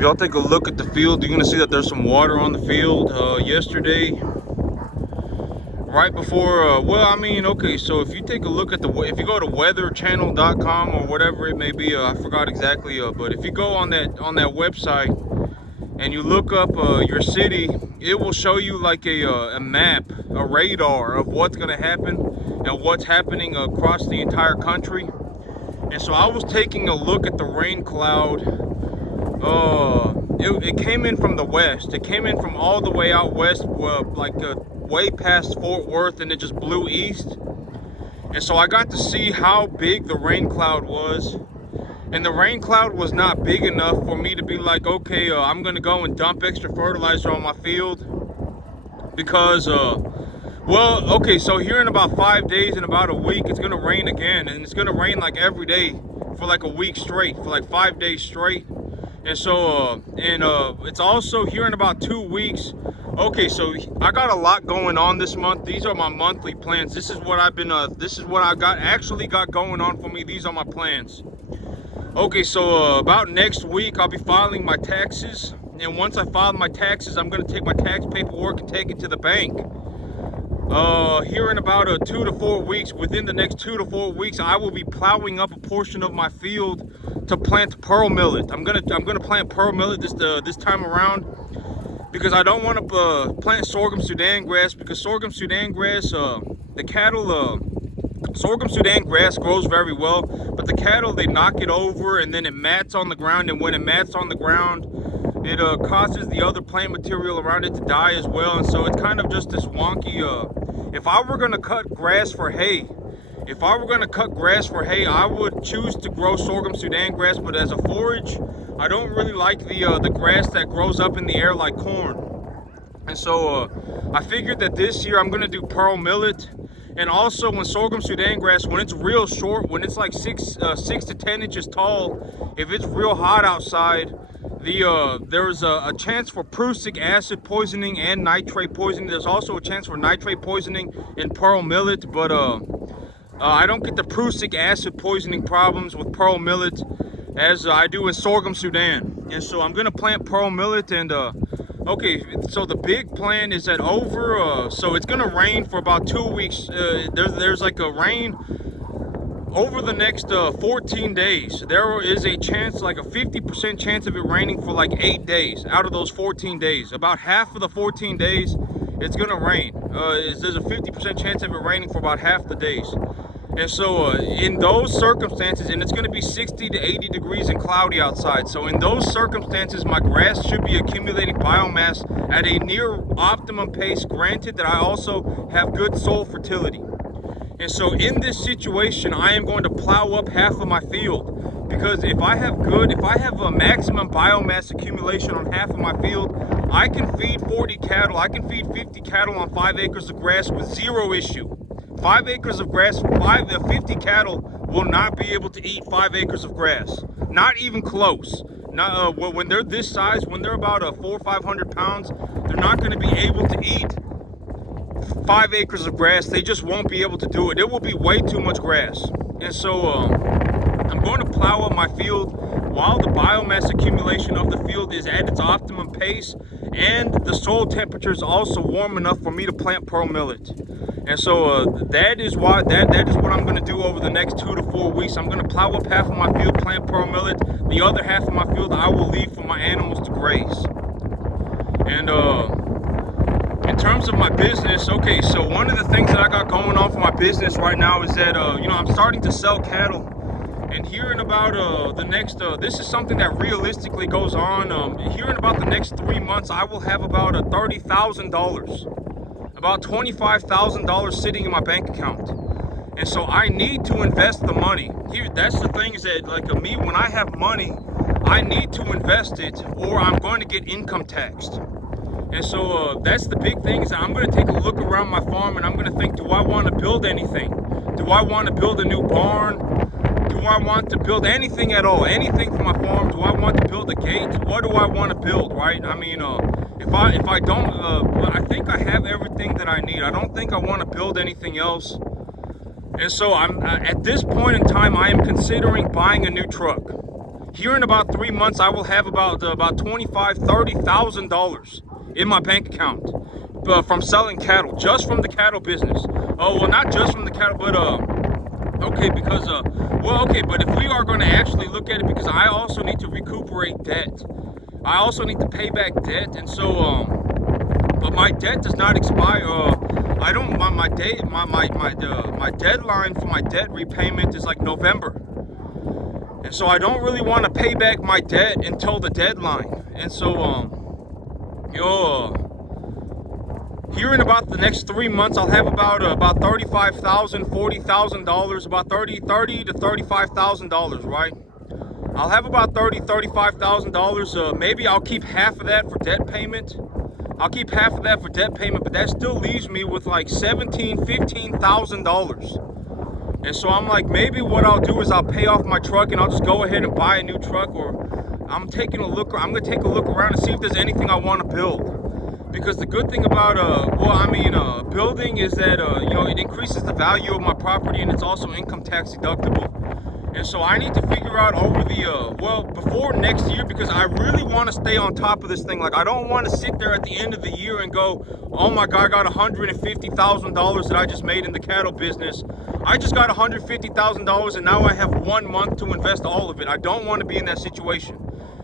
If y'all take a look at the field, you're gonna see that there's some water on the field. Yesterday, right before, well, I mean, okay, so if you take a look at if you go to weatherchannel.com or whatever it may be, I forgot exactly, but if you go on that website and you look up your city, it will show you like a map, a radar of what's gonna happen and what's happening across the entire country. And so I was taking a look at the rain cloud. It came in from the west. It came in from all the way out west, way past Fort Worth, and it just blew east. And so I got to see how big the rain cloud was. And the rain cloud was not big enough for me to be like, okay, I'm gonna go and dump extra fertilizer on my field. Because, well, okay, so here in about 5 days, in about a week, it's gonna rain again. And it's gonna rain like every day for like a week straight, for like 5 days straight. And so, it's also here in about 2 weeks. Okay, so I got a lot going on this month. These are my monthly plans. This is what I've been, this is what I actually got going on for me. These are my plans. Okay, so about next week, I'll be filing my taxes. And once I file my taxes, I'm gonna take my tax paperwork and take it to the bank. Here in about 2 to 4 weeks, within the next 2 to 4 weeks, I will be plowing up a portion of my field to plant pearl millet. I'm gonna plant pearl millet this time around, because I don't want to plant sorghum Sudan grass, because sorghum Sudan grass, the cattle, sorghum Sudan grass grows very well, but the cattle, they knock it over and then it mats on the ground, and when it mats on the ground, it causes the other plant material around it to die as well. And so it's kind of just this wonky, if I were gonna cut grass for hay, I would choose to grow sorghum Sudan grass, but as a forage, I don't really like the grass that grows up in the air like corn. And so I figured that this year I'm gonna do pearl millet. And also, when sorghum Sudan grass, when it's real short, when it's like 6 to 10 inches tall, if it's real hot outside, there's a chance for prussic acid poisoning and nitrate poisoning. There's also a chance for nitrate poisoning in pearl millet, but I don't get the prussic acid poisoning problems with pearl millet as I do in sorghum Sudan. And so I'm gonna plant pearl millet. And okay, so the big plan is that so it's gonna rain for about 2 weeks. There's like a rain over the next 14 days. There is a chance, like a 50% chance of it raining for like 8 days out of those 14 days. About half of the 14 days, it's gonna rain. There's a 50% chance of it raining for about half the days. And so in those circumstances, and it's going to be 60 to 80 degrees and cloudy outside. So in those circumstances, my grass should be accumulating biomass at a near optimum pace, granted that I also have good soil fertility. And so in this situation, I am going to plow up half of my field, because if I have a maximum biomass accumulation on half of my field, I can feed 40 cattle, I can feed 50 cattle on 5 acres of grass with zero issue. 5 acres of grass, 50 cattle will not be able to eat 5 acres of grass. Not even close. Not, when they're this size, when they're about 400 or 500 pounds, they're not going to be able to eat 5 acres of grass. They just won't be able to do it. It will be way too much grass. And so I'm going to plow up my field while the biomass accumulation of the field is at its optimum pace, and the soil temperature is also warm enough for me to plant pearl millet. And so that is what I'm going to do over the next 2 to 4 weeks. I'm going to plow up half of my field, plant pearl millet. The other half of my field I will leave for my animals to graze. And in terms of my business, okay, so one of the things that I got going on for my business right now is that I'm starting to sell cattle. And here in about the next, this is something that realistically goes on. Here in about the next 3 months, I will have about $30,000. About $25,000 sitting in my bank account. And so I need to invest the money. That's the thing, is that like me, when I have money, I need to invest it or I'm going to get income taxed. And so that's the big thing, is that I'm going to take a look around my farm and I'm going to think, do I want to build anything? Do I want to build a new barn? Do I want to build anything at all? Anything for my farm? Do I want to build a gate? What do I want to build, right? I mean, if I don't, I think I have everything that I need. I don't think I want to build anything else. And so I'm at this point in time, I am considering buying a new truck. here in about 3 months, I will have about $25,000-$30,000 in my bank account from selling cattle, just from the cattle business. Oh, well, not just from the cattle, but okay, because but if we are going to actually look at it, because I also need to recuperate debt. I also need to pay back debt, and so but my debt does not expire. I don't my deadline for my debt repayment is like November. And so I don't really want to pay back my debt until the deadline. And so here in about the next 3 months, I'll have about $35,000, $40,000, about $30,000 to $35,000, right? I'll have about $35,000. Maybe I'll keep half of that for debt payment. But that still leaves me with like $15,000. And so I'm like, maybe what I'll do is I'll pay off my truck and I'll just go ahead and buy a new truck, or I'm gonna take a look around and see if there's anything I want to build. Because the good thing about building is that it increases the value of my property, and it's also income tax deductible. And so I need to figure out over before next year, because I really want to stay on top of this thing. Like, I don't want to sit there at the end of the year and go, oh my God, I got $150,000 that I just made in the cattle business. I just got $150,000 and now I have 1 month to invest all of it. I don't want to be in that situation.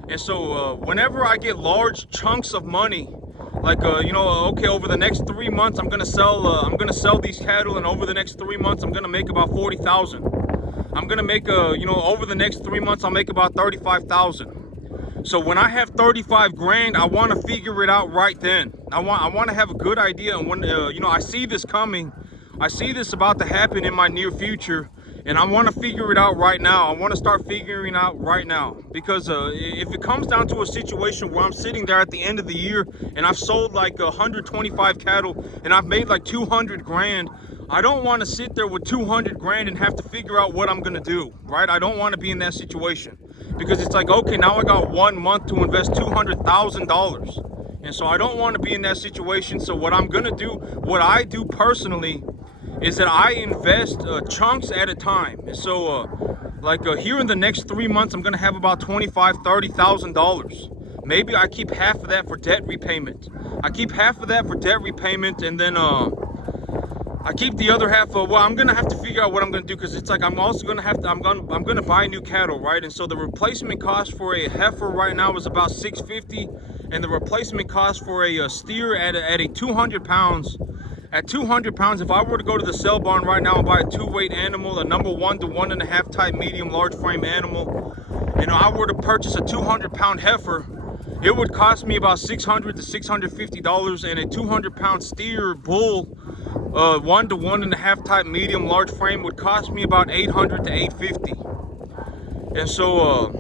And so whenever I get large chunks of money, like over the next 3 months I'm gonna sell these cattle, and over the next 3 months I'm gonna make about $40,000. I'm gonna make over the next 3 months I'll make about $35,000. So when I have 35 grand, I want to figure it out right then. I want to have a good idea, and when I see this coming, I see this about to happen in my near future, and I want to figure it out right now. I want to start figuring out right now, because if it comes down to a situation where I'm sitting there at the end of the year and I've sold like 125 cattle and I've made like 200 grand, I don't want to sit there with 200 grand and have to figure out what I'm going to do, right? I don't want to be in that situation, because it's like, okay, now I got 1 month to invest $200,000. And so I don't want to be in that situation. So what I do personally, is that I invest chunks at a time. And so here in the next 3 months, I'm going to have about $25,000-$30,000. Maybe I keep half of that for debt repayment. And then I keep the other half. I'm gonna have to figure out what I'm gonna do, because it's like I'm gonna buy new cattle, right? And so the replacement cost for a heifer right now is about $650, and the replacement cost for a steer at 200 pounds. At 200 pounds, if I were to go to the sale barn right now and buy a 2-weight animal, a number 1 to 1.5 type medium large frame animal, and I were to purchase a 200-pound heifer, it would cost me about $600 to $650, and a 200-pound steer bull, 1 to 1.5 type medium large frame, would cost me about $800 to $850. And so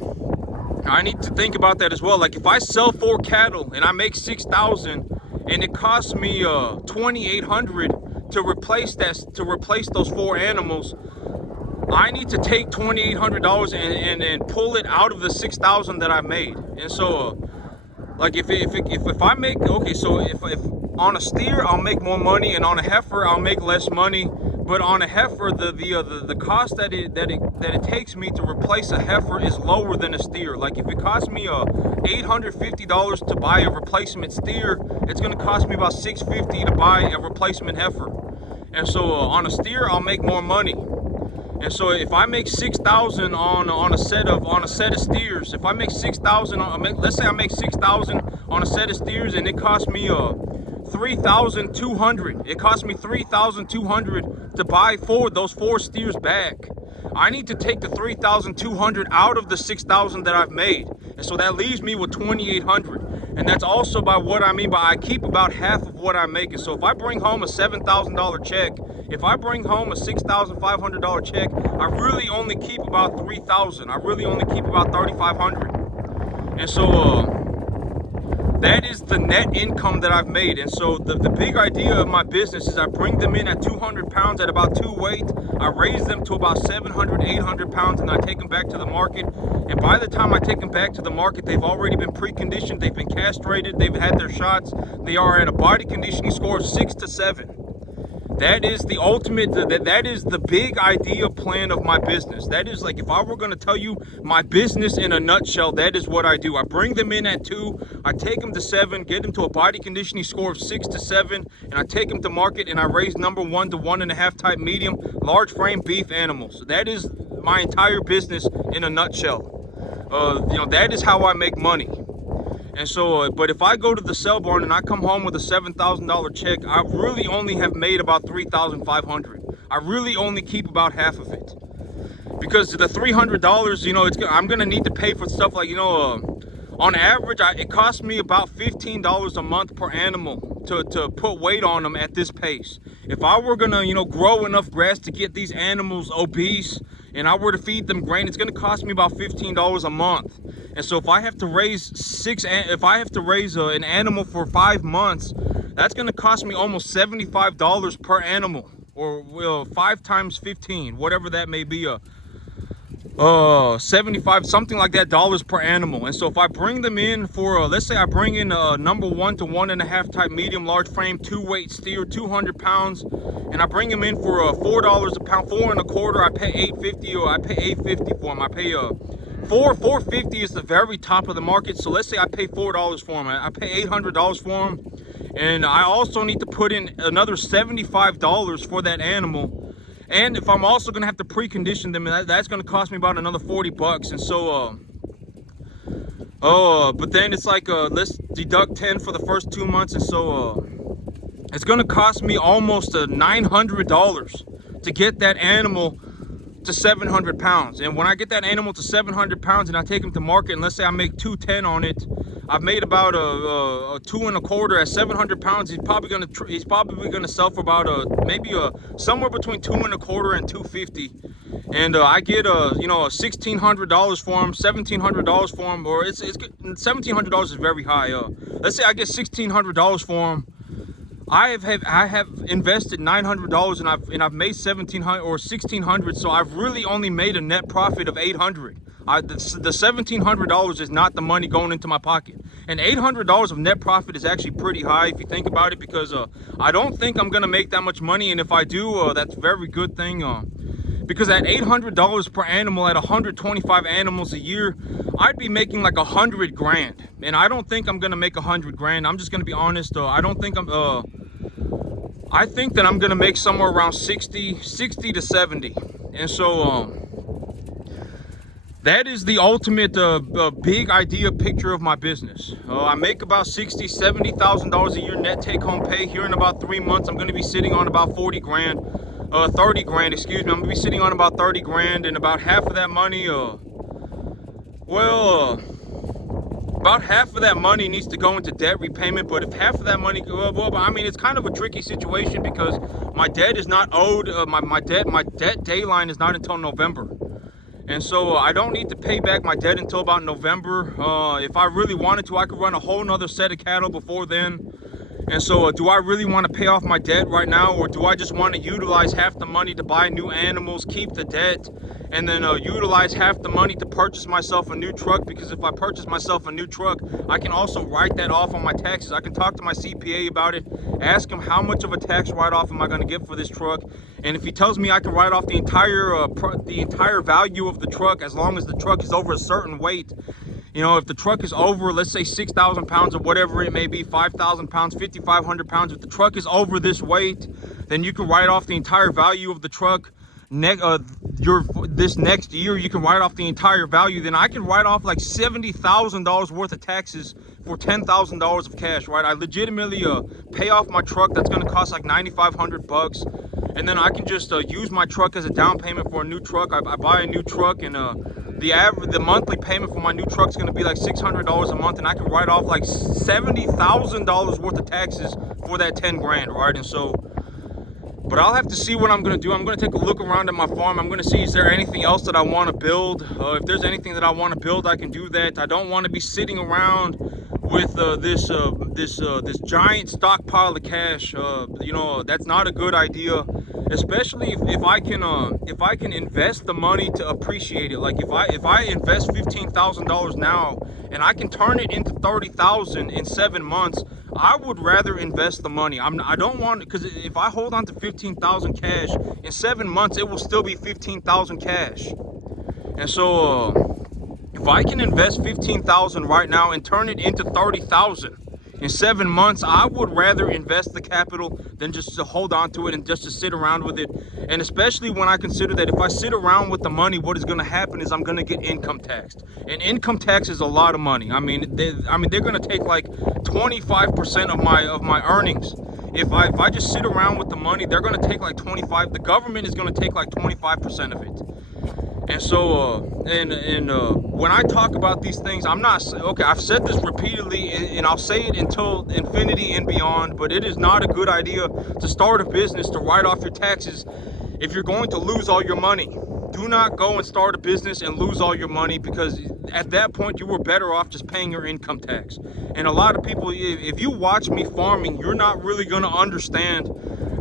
I need to think about that as well. Like, if I sell 4 cattle and I make $6,000, and it costs me $2,800 to replace those 4 animals, I need to take $2,800 and pull it out of the $6,000 that I made. And so like if I make, okay, so if on a steer I'll make more money, and on a heifer I'll make less money. But on a heifer, the cost that it takes me to replace a heifer is lower than a steer. Like, if it costs me $850 to buy a replacement steer, it's going to cost me about $650 to buy a replacement heifer. And so on a steer I'll make more money. And so if I make $6,000 on a set of steers, if I make $6,000, let's say I make $6,000 on a set of steers, and it costs me $3,200. It cost me $3,200 to buy those 4 steers back. I need to take the $3,200 out of the $6,000 that I've made, and so that leaves me with $2,800. And that's also by what I mean by I keep about half of what I'm making. So if I bring home a $7,000 check, if I bring home a $6,500 check, I really only keep about $3,000. I really only keep about $3,500. And so that is the net income that I've made. And so the big idea of my business is I bring them in at 200 pounds at about 2 weight. I raise them to about 700, 800 pounds, and I take them back to the market. And by the time I take them back to the market, they've already been preconditioned, they've been castrated, they've had their shots. They are at a body conditioning score of 6 to 7. That is the ultimate, that is the big idea plan of my business. That is like, if I were going to tell you my business in a nutshell, that is what I do. I bring them in at 2, I take them to 7, get them to a body conditioning score of 6 to 7, and I take them to market and I raise number 1 to 1.5 type medium, large frame beef animals. That is my entire business in a nutshell. That is how I make money. And so, but if I go to the sell barn and I come home with a $7,000 check, I really only have made about $3,500. I really only keep about half of it, because the $300, I'm gonna need to pay for stuff like, on average, it costs me about $15 a month per animal to put weight on them at this pace. If I were gonna, grow enough grass to get these animals obese, and I were to feed them grain, it's gonna cost me about $15 a month. And so if I have to raise an animal for 5 months, that's gonna cost me almost $75 per animal, or 5 times 15, whatever that may be, 75, something like that, dollars per animal. And so if I bring them in for, let's say I bring in a number 1 to 1.5 type medium large frame 2-weight steer, 200 pounds, and I bring them in for $4 a pound, 4 1/4, I pay $8.50, or I pay $8.50 for them. I pay $4.50 is the very top of the market. So let's say I pay $4 for them, I pay $800 for them, and I also need to put in another $75 for that animal. And if I'm also gonna have to precondition them, that's gonna cost me about another $40. And so, but then it's like, let's deduct 10 for the first 2 months, and so it's gonna cost me almost $900 to get that animal to 700 pounds. And when I get that animal to 700 pounds and I take him to market, and let's say I make 210 on it, I've made about a 2 1/4 at 700 pounds. He's probably gonna sell for about maybe somewhere between 2 1/4 and 250. And I get $1,600 for him, $1,700 for him, or it's $1,700 is very high. Let's say I get $1,600 for him. I have invested $900 and I've made $1,700 or $1,600, so I've really only made a net profit of $800. The $1,700 is not the money going into my pocket, and $800 of net profit is actually pretty high if you think about it, because I don't think I'm gonna make that much money, and if I do, that's a very good thing. Because at $800 per animal, at 125 animals a year, I'd be making like 100 grand. And I don't think I'm gonna make 100 grand. I'm just gonna be honest. I think that I'm gonna make somewhere around 60 to 70. And so, that is the ultimate big idea picture of my business. I make about $60,000, $70,000 a year net take home pay. Here in about 3 months, I'm gonna be sitting on about 30 grand, I'm gonna be sitting on about 30 grand, and about half of that money, about half of that money needs to go into debt repayment. But if half of that money, it's kind of a tricky situation, because my debt is not owed, my debt deadline is not until November. And so I don't need to pay back my debt until about November. If I really wanted to, I could run a whole nother set of cattle before then. And so do I really want to pay off my debt right now, or do I just want to utilize half the money to buy new animals, keep the debt, and then utilize half the money to purchase myself a new truck? Because if I purchase myself a new truck, I can also write that off on my taxes. I can talk to my CPA about it, ask him how much of a tax write-off am I going to get for this truck, and if he tells me I can write off the entire value of the truck, as long as the truck is over a certain weight. If the truck is over, let's say 6,000 pounds or whatever it may be, 5,000 pounds, 5,500 pounds, if the truck is over this weight, then you can write off the entire value of the truck. This next year, you can write off the entire value. Then I can write off like $70,000 worth of taxes for $10,000 of cash, right? I legitimately pay off my truck. That's going to cost like $9,500. And then I can just use my truck as a down payment for a new truck. I buy a new truck, and the monthly payment for my new truck is going to be like $600 a month, and I can write off like $70,000 worth of taxes for that 10 grand, right? And so, but I'll have to see what I'm going to do. I'm going to take a look around at my farm. I'm going to see, is there anything else that I want to build? If there's anything that I want to build, I can do that. I don't want to be sitting around with this giant stockpile of cash. That's not a good idea. especially if I can invest the money to appreciate it. Like if I invest $15,000 now and I can turn it into 30,000 in 7 months, I would rather invest the money. I don't want, because if I hold on to 15,000 cash in 7 months, it will still be 15,000 cash. And so if I can invest 15,000 right now and turn it into 30,000 in 7 months, I would rather invest the capital than just to hold on to it and just to sit around with it. And especially when I consider that if I sit around with the money, what is going to happen is I'm going to get income taxed. And income tax is a lot of money. I mean, they're going to take like 25% of my earnings. If I just sit around with the money, they're going to take like 25. The government is going to take like 25% of it. And so, when I talk about these things, I'm not, okay, I've said this repeatedly, and I'll say it until infinity and beyond, but it is not a good idea to start a business to write off your taxes if you're going to lose all your money. Do not go and start a business and lose all your money, because at that point you were better off just paying your income tax. And a lot of people, if you watch me farming, you're not really going to understand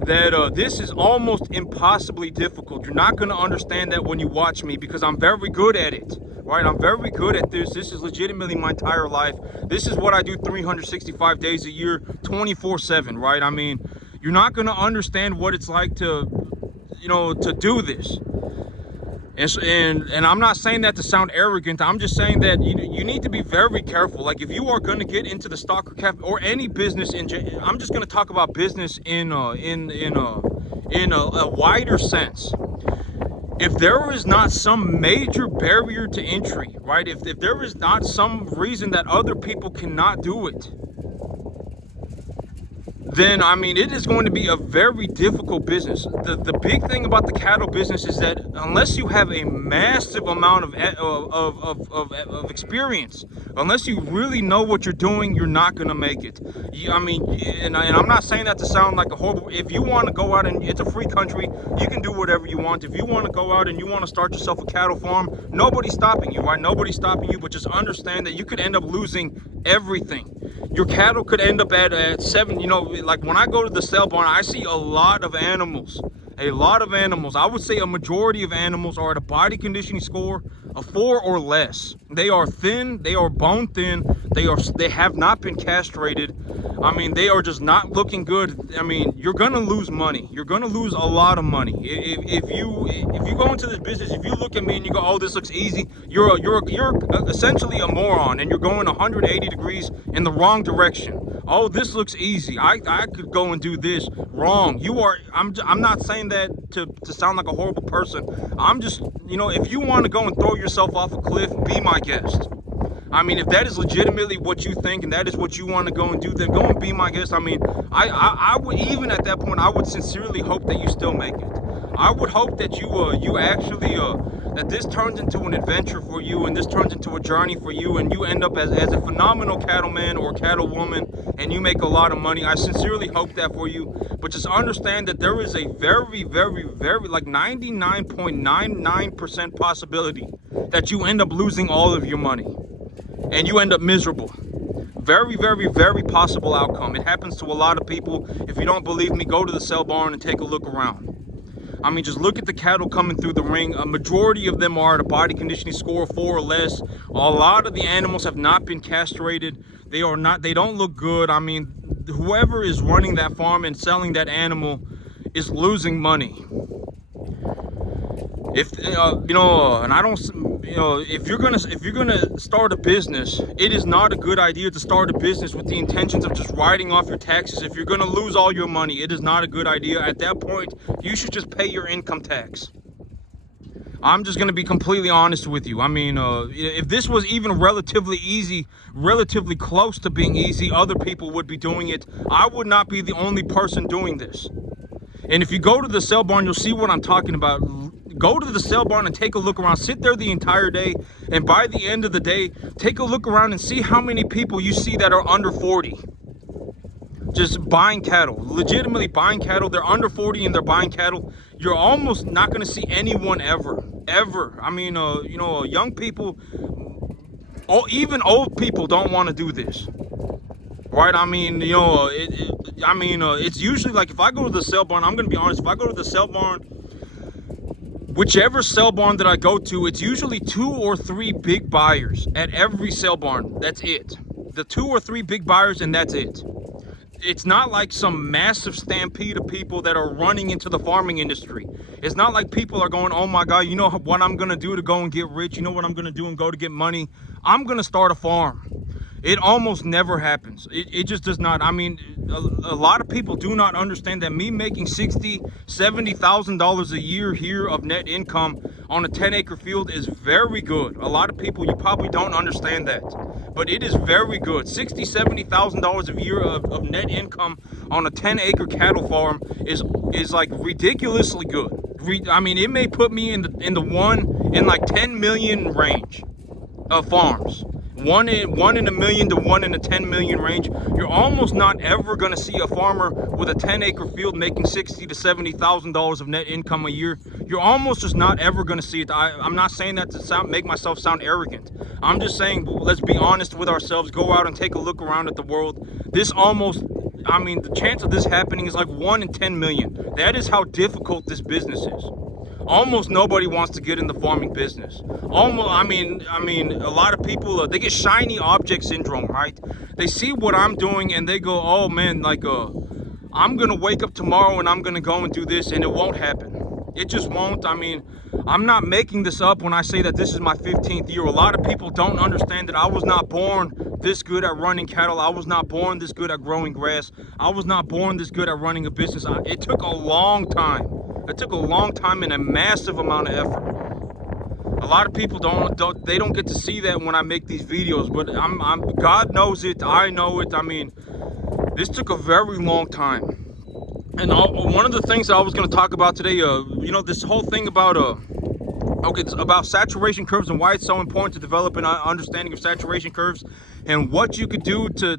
that this is almost impossibly difficult. You're not going to understand that when you watch me, because I'm very good at it, right? I'm very good at this. This is legitimately my entire life. This is what I do 365 days a year, 24/7, right? I mean, you're not going to understand what it's like to do this. And I'm not saying that to sound arrogant. I'm just saying that you need to be very careful. Like if you are going to get into the stock or any business I'm just going to talk about business in a wider sense. If there is not some major barrier to entry, right? If there is not some reason that other people cannot do it, then I mean it is going to be a very difficult business. The big thing about the cattle business is that unless you have a massive amount of experience, unless you really know what you're doing, you're not going to make it. I mean, and I'm not saying that to sound like a horrible. If you want to go out and it's a free country, you can do whatever you want. If you want to go out and you want to start yourself a cattle farm, nobody's stopping you, right? Nobody's stopping you, but just understand that you could end up losing everything. Your cattle could end up at 7, like when I go to the sale barn, I see a lot of animals. I would say a majority of animals are at a body conditioning score of 4 or less. They are thin, they are bone thin, they have not been castrated. I mean, they are just not looking good. I mean, you're gonna lose money. You're gonna lose a lot of money. If you go into this business, if you look at me and you go, oh, this looks easy, you're essentially a moron, and you're going 180 degrees in the wrong direction. Oh, this looks easy. I could go and do this. Wrong. I'm not saying that to sound like a horrible person. I'm just, if you want to go and throw yourself off a cliff, be my guest. I mean, if that is legitimately what you think and that is what you want to go and do, then go and be my guest. I mean, I would, even at that point, I would sincerely hope that you still make it. I would hope that you actually that this turns into an adventure for you, and this turns into a journey for you, and you end up as a phenomenal cattleman or cattlewoman, and you make a lot of money. I sincerely hope that for you, but just understand that there is a very, very, very, like 99.99% possibility that you end up losing all of your money, and you end up miserable. Very, very, very possible outcome. It happens to a lot of people. If you don't believe me, go to the sale barn and take a look around. I mean, just look at the cattle coming through the ring. A majority of them are at a body conditioning score of 4 or less. A lot of the animals have not been castrated. They don't look good. I mean, whoever is running that farm and selling that animal is losing money. If and I don't, if you're gonna start a business, it is not a good idea to start a business with the intentions of just writing off your taxes. If you're gonna lose all your money, it is not a good idea. At that point, you should just pay your income tax. I'm just gonna be completely honest with you. I mean, if this was even relatively easy, relatively close to being easy, other people would be doing it. I would not be the only person doing this. And if you go to the sale barn, you'll see what I'm talking about. Go to the sale barn and take a look around. Sit there the entire day, and by the end of the day, take a look around and see how many people you see that are under 40. Just buying cattle, legitimately buying cattle. They're under 40 and they're buying cattle. You're almost not going to see anyone ever. I mean, young people, even old people don't want to do this. right? I mean, you know, it's usually like if I go to the sale barn, I'm gonna be honest. If I go to the sale barn, whichever sale barn that I go to, it's usually 2 or 3 big buyers at every sale barn. That's it. The 2 or 3 big buyers, and that's it. It's not like some massive stampede of people that are running into the farming industry. It's not like people are going, oh my God, you know what I'm gonna do to go and get rich? You know what I'm gonna do and go to get money? I'm gonna start a farm. It almost never happens. It just does not. I mean, a lot of people do not understand that me making $60,000, $70,000 a year here of net income on a 10-acre field is very good. A lot of people, you probably don't understand that, but it is very good. $60,000, $70,000 a year of net income on a 10-acre cattle farm is like ridiculously good. I mean, it may put me in like 10 million range of farms. One in a million to 1 in a 10 million range. You're almost not ever going to see a farmer with a 10-acre field making $60,000 to $70,000 of net income a year. You're almost just not ever going to see it. I'm not saying that to make myself sound arrogant. I'm just saying, let's be honest with ourselves. Go out and take a look around at the world. The chance of this happening is like 1 in 10 million. That is how difficult this business is. Almost nobody wants to get in the farming business. A lot of people, they get shiny object syndrome, right? They see what I'm doing and they go, oh man, I'm gonna wake up tomorrow and I'm gonna go and do this, and it won't happen. It just won't. I mean, I'm not making this up when I say that this is my 15th year. A lot of people don't understand that I was not born this good at running cattle. I was not born this good at growing grass. I was not born this good at running a business. It took a long time. It took a long time and a massive amount of effort. A lot of people don't get to see that when I make these videos, but God knows it, I know it. I mean, this took a very long time. And one of the things that I was going to talk about today, this whole thing about about saturation curves and why it's so important to develop an understanding of saturation curves and what you could do to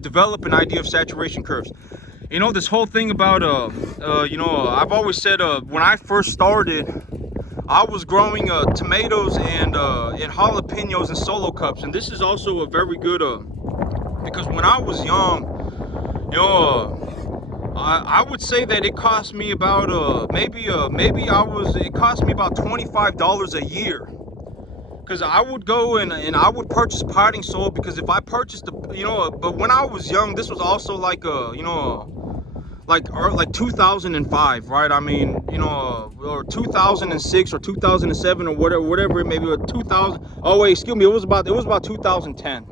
develop an idea of saturation curves. You know, this whole thing about, I've always said when I first started, I was growing tomatoes and jalapenos in solo cups. And this is also a very good, because when I was young, I would say that it cost me about, it cost me about $25 a year. Because I would go and I would purchase potting soil, because if I purchased but when I was young, this was also like like 2005, right? I mean, or 2006 or 2007 or whatever it may be, or 2000. Oh wait, excuse me, it was about 2010.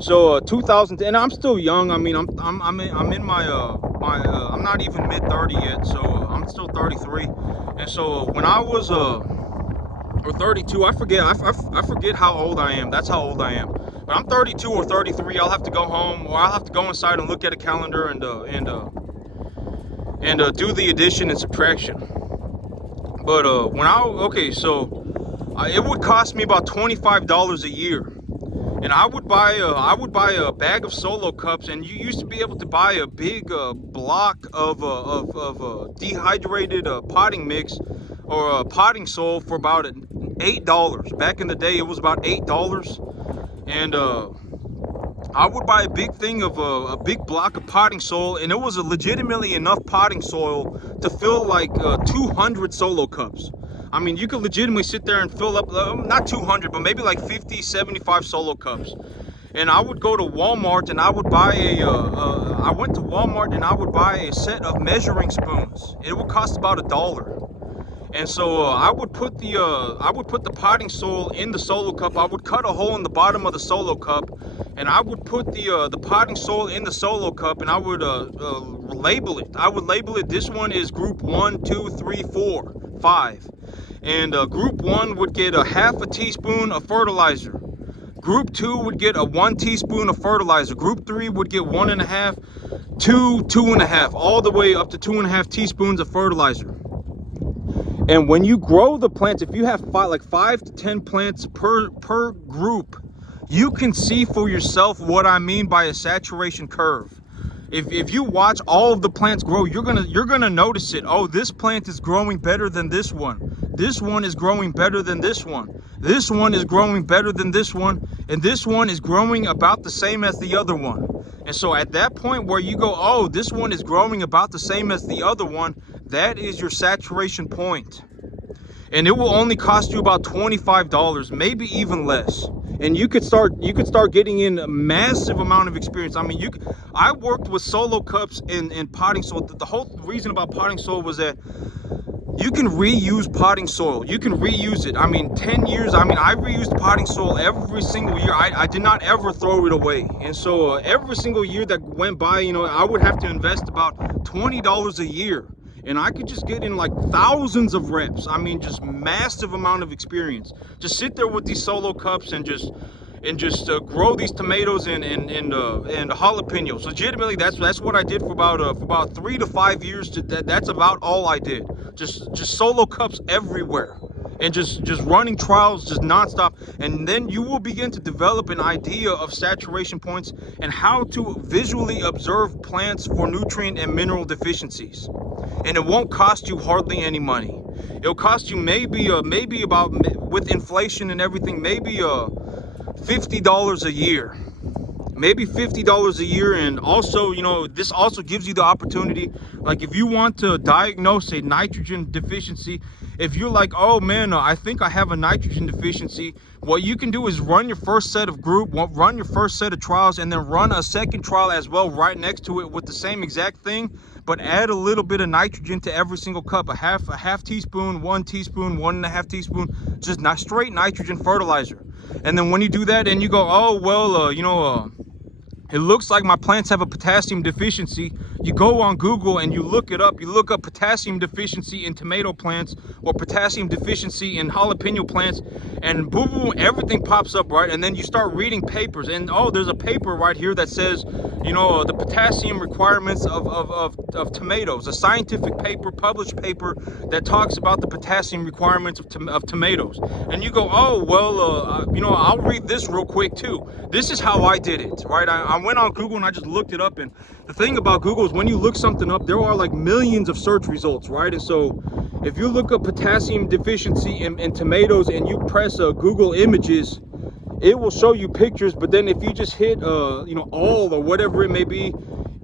So 2010, and I'm still young. I mean, I'm in my I'm not even mid 30 yet, so I'm still 33. And so when I was or 32, I forget how old I am. That's how old I am. But I'm 32 or 33. I'll have to go home, or I'll have to go inside and look at a calendar and do the addition and subtraction. But it would cost me about $25 a year, and I would buy a bag of solo cups, and you used to be able to buy a big block of dehydrated potting mix or potting soil for about $8. Back in the day, it was about $8, and I would buy a big thing of a big block of potting soil, and it was legitimately enough potting soil to fill like 200 solo cups. I mean, you could legitimately sit there and fill up, not 200, but maybe like 50, 75 solo cups. And I would go to Walmart and I would buy I went to Walmart and I would buy a set of measuring spoons. It would cost about $1. And so I would put the potting soil in the solo cup. I would cut a hole in the bottom of the solo cup, and I would put the potting soil in the solo cup, and I would label it. I would label it. This one is group 1, 2, 3, 4, 5, and group 1 would get a half a teaspoon of fertilizer. Group 2 would get a 1 teaspoon of fertilizer. Group 3 would get 1.5, 2, 2.5, all the way up to 2.5 teaspoons of fertilizer. And when you grow the plants, if you have 5 to 10 plants per group, you can see for yourself what I mean by a saturation curve. If you watch all of the plants grow, you're gonna notice it. Oh, this plant is growing better than this one. This one is growing better than this one. This one is growing better than this one, and this one is growing about the same as the other one. And so at that point where you go, oh, this one is growing about the same as the other one, that is your saturation point. And it will only cost you about $25, maybe even less. And you could start getting in a massive amount of experience. I mean, I worked with solo cups and potting soil. The whole reason about potting soil was that you can reuse potting soil. You can reuse it. I mean, 10 years, I reused potting soil every single year. I did not ever throw it away. And so every single year that went by, you know, I would have to invest about $20 a year. And I could just get in like thousands of reps. I mean, just massive amount of experience. Just sit there with these solo cups and just grow these tomatoes and jalapenos. Legitimately, that's what I did for about 3 to 5 years. That's about all I did. Just solo cups everywhere, and just running trials just nonstop. And then you will begin to develop an idea of saturation points and how to visually observe plants for nutrient and mineral deficiencies. And it won't cost you hardly any money. It'll cost you maybe about, with inflation and everything, maybe $50 a year. Maybe $50 a year. And also, you know, this also gives you the opportunity, like if you want to diagnose a nitrogen deficiency, if you're like, oh man, I think I have a nitrogen deficiency, what you can do is run your first set of run your first set of trials, and then run a second trial as well right next to it with the same exact thing, but add a little bit of nitrogen to every single cup. A half teaspoon, 1 teaspoon, 1.5 teaspoon, just not straight nitrogen fertilizer. And then when you do that and you go, oh well, you know, it looks like my plants have a potassium deficiency, you go on Google and you look it up. You look up potassium deficiency in tomato plants or potassium deficiency in jalapeno plants, and boom, boom, everything pops up, right? And then you start reading papers, and oh, there's a paper right here that says, you know, the potassium requirements of tomatoes, a scientific paper, published paper that talks about the potassium requirements of tomatoes. And you go, oh, well, you know, I'll read this real quick too. This is how I did it, right? I went on Google and I just looked it up. And the thing about Google is when you look something up, there are like millions of search results, right? And so if you look up potassium deficiency in tomatoes and you press Google Images, it will show you pictures. But then if you just hit you know, all or whatever it may be,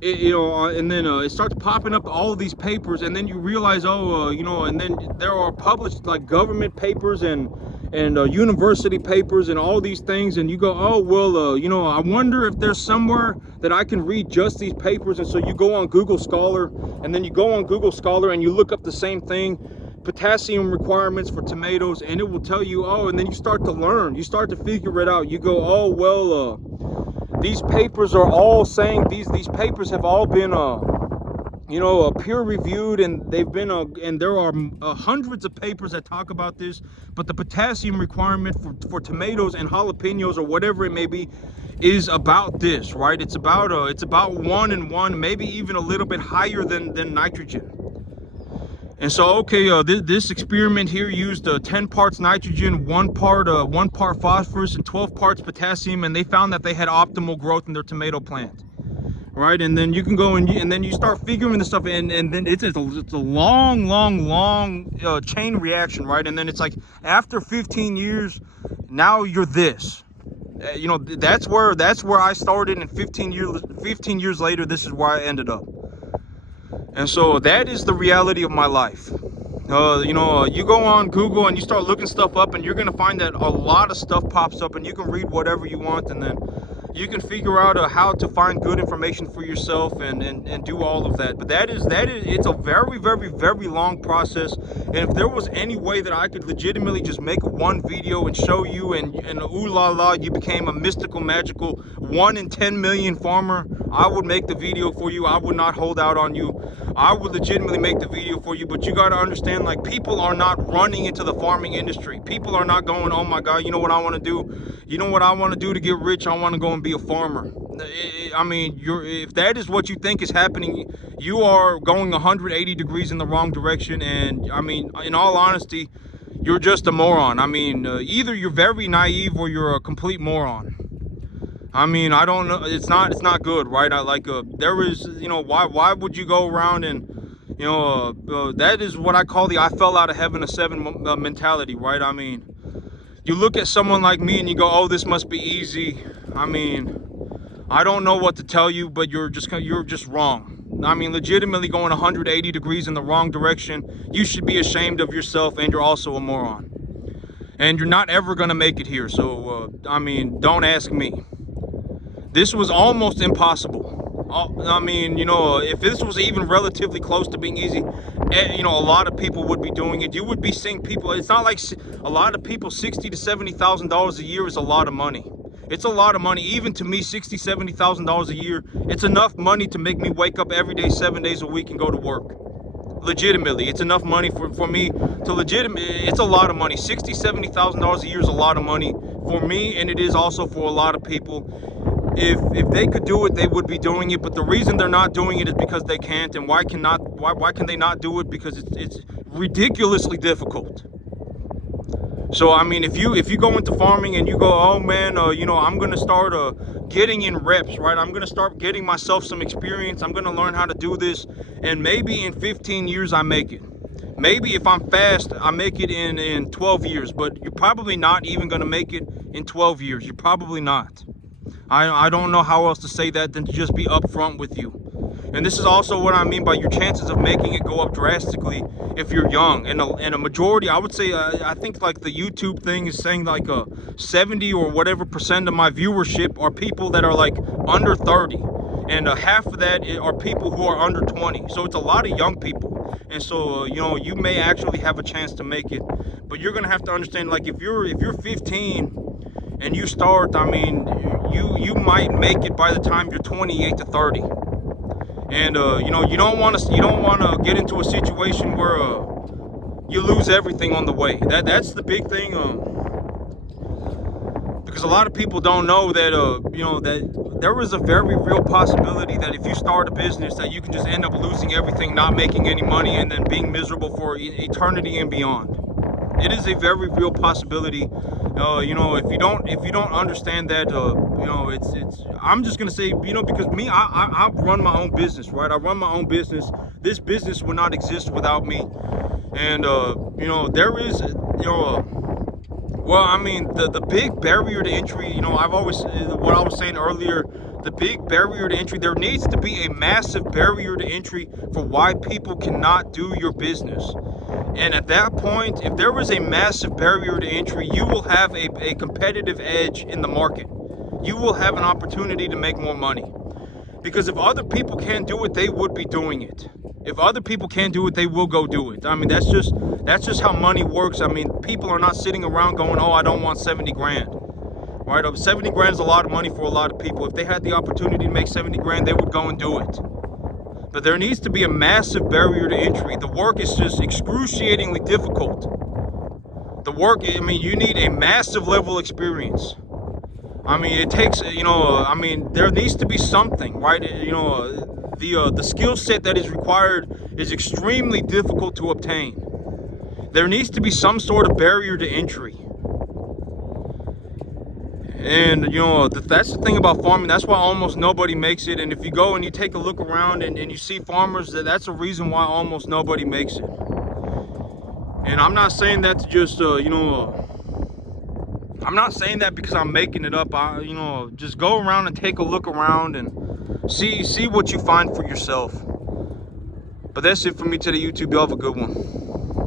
you know, and then it starts popping up all of these papers, and then you realize, oh, you know, and then there are published like government papers and university papers and all these things, and you go, oh well, you know, I wonder if there's somewhere that I can read just these papers. And so you go on Google Scholar, and then you go on Google Scholar and you look up the same thing, potassium requirements for tomatoes, and it will tell you, oh, and then you start to learn, you start to figure it out. You go, oh well, these papers are all saying, these papers have all been you know, peer reviewed, and they've been and there are hundreds of papers that talk about this. But the potassium requirement for tomatoes and jalapenos or whatever it may be is about this, right? It's about 1 in 1, maybe even a little bit higher than nitrogen. And so, okay, this experiment here used 10 parts nitrogen, 1 part phosphorus, and 12 parts potassium, and they found that they had optimal growth in their tomato plant. Right, and then you can go and then you start figuring this stuff, and then it's a long chain reaction, right? And then it's like after 15 years, now you're this. You know, that's where I started, and 15 years later, this is where I ended up. And so that is the reality of my life. You know, you go on Google and you start looking stuff up, and you're gonna find that a lot of stuff pops up, and you can read whatever you want, and then you can figure out how to find good information for yourself and do all of that. But that is it's a very long process. And if there was any way that I could legitimately just make one video and show you, and ooh la la, you became a mystical, magical 1 in 10 million farmer, I would make the video for you. I would not hold out on you. I would legitimately make the video for you. But you got to understand, like, people are not running into the farming industry. People are not going, oh my God, you know what I want to do? You know what I want to do to get rich? I want to go and be a farmer. I mean, if that is what you think is happening, you are going 180 degrees in the wrong direction. And I mean, in all honesty, you're just a moron. I mean, either you're very naive or you're a complete moron. I mean, I don't know. It's not good, right? There is, you know, why would you go around and, you know, that is what I call the I fell out of heaven at 7 mentality, right? I mean, you look at someone like me and you go, oh, this must be easy. I mean, I don't know what to tell you, but you're just wrong. I mean, legitimately going 180 degrees in the wrong direction. You should be ashamed of yourself, and you're also a moron. And you're not ever gonna make it here. So, I mean, don't ask me. This was almost impossible. I mean, you know, if this was even relatively close to being easy, you know, a lot of people would be doing it. You would be seeing people. It's not like a lot of people. $60,000 to $70,000 a year is a lot of money. It's a lot of money. Even to me, $60,000 to $70,000 a year, it's enough money to make me wake up every day, 7 days a week, and go to work. Legitimately, it's enough money for me to it's a lot of money. $60,000 $70,000 a year is a lot of money for me, and it is also for a lot of people. If they could do it, they would be doing it. But the reason they're not doing it is because they can't. And why can they not do it? Because it's ridiculously difficult. So I mean, if you go into farming and you go, oh man, you know, I'm gonna start getting in reps, right? I'm gonna start getting myself some experience. I'm gonna learn how to do this, and maybe in 15 years I make it. Maybe if I'm fast, I make it in 12 years. But you're probably not even gonna make it in 12 years. You're probably not. I don't know how else to say that than to just be upfront with you. And this is also what I mean by your chances of making it go up drastically if you're young. And a majority, I would say, I think like the YouTube thing is saying like 70 or whatever % of my viewership are people that are like under 30. And half of that are people who are under 20. So it's a lot of young people. And so, you know, you may actually have a chance to make it. But you're going to have to understand, like, if you're 15 and you start, I mean, you might make it by the time you're 28 to 30. And you know, you don't want to get into a situation where you lose everything on the way. That's the big thing, because a lot of people don't know that you know, that there is a very real possibility that if you start a business that you can just end up losing everything, not making any money, and then being miserable for eternity and beyond. It is a very real possibility. You know, if you don't understand that, you know, it's I'm just gonna say, you know, because me, I run my own business, right? I run my own business. This business would not exist without me. And you know, there is, you know, well, I mean, the big barrier to entry, you know, I've always, what I was saying earlier, the big barrier to entry, there needs to be a massive barrier to entry for why people cannot do your business. And at that point, if there was a massive barrier to entry, you will have a competitive edge in the market. You will have an opportunity to make more money. Because if other people can't do it, they would be doing it. If other people can't do it, they will go do it. I mean, that's just how money works. I mean, people are not sitting around going, oh, I don't want 70 grand. Right? 70 grand is a lot of money for a lot of people. If they had the opportunity to make 70 grand, they would go and do it. But there needs to be a massive barrier to entry. The work is just excruciatingly difficult. The work, I mean, you need a massive level of experience. I mean, it takes, you know, I mean, there needs to be something, right? You know, the skill set that is required is extremely difficult to obtain. There needs to be some sort of barrier to entry. And, you know, that's the thing about farming. That's why almost nobody makes it. And if you go and you take a look around and you see farmers, that's a reason why almost nobody makes it. And I'm not saying that to just, you know, I'm not saying that because I'm making it up. You know, just go around and take a look around and see what you find for yourself. But that's it for me today, YouTube. Y'all have a good one.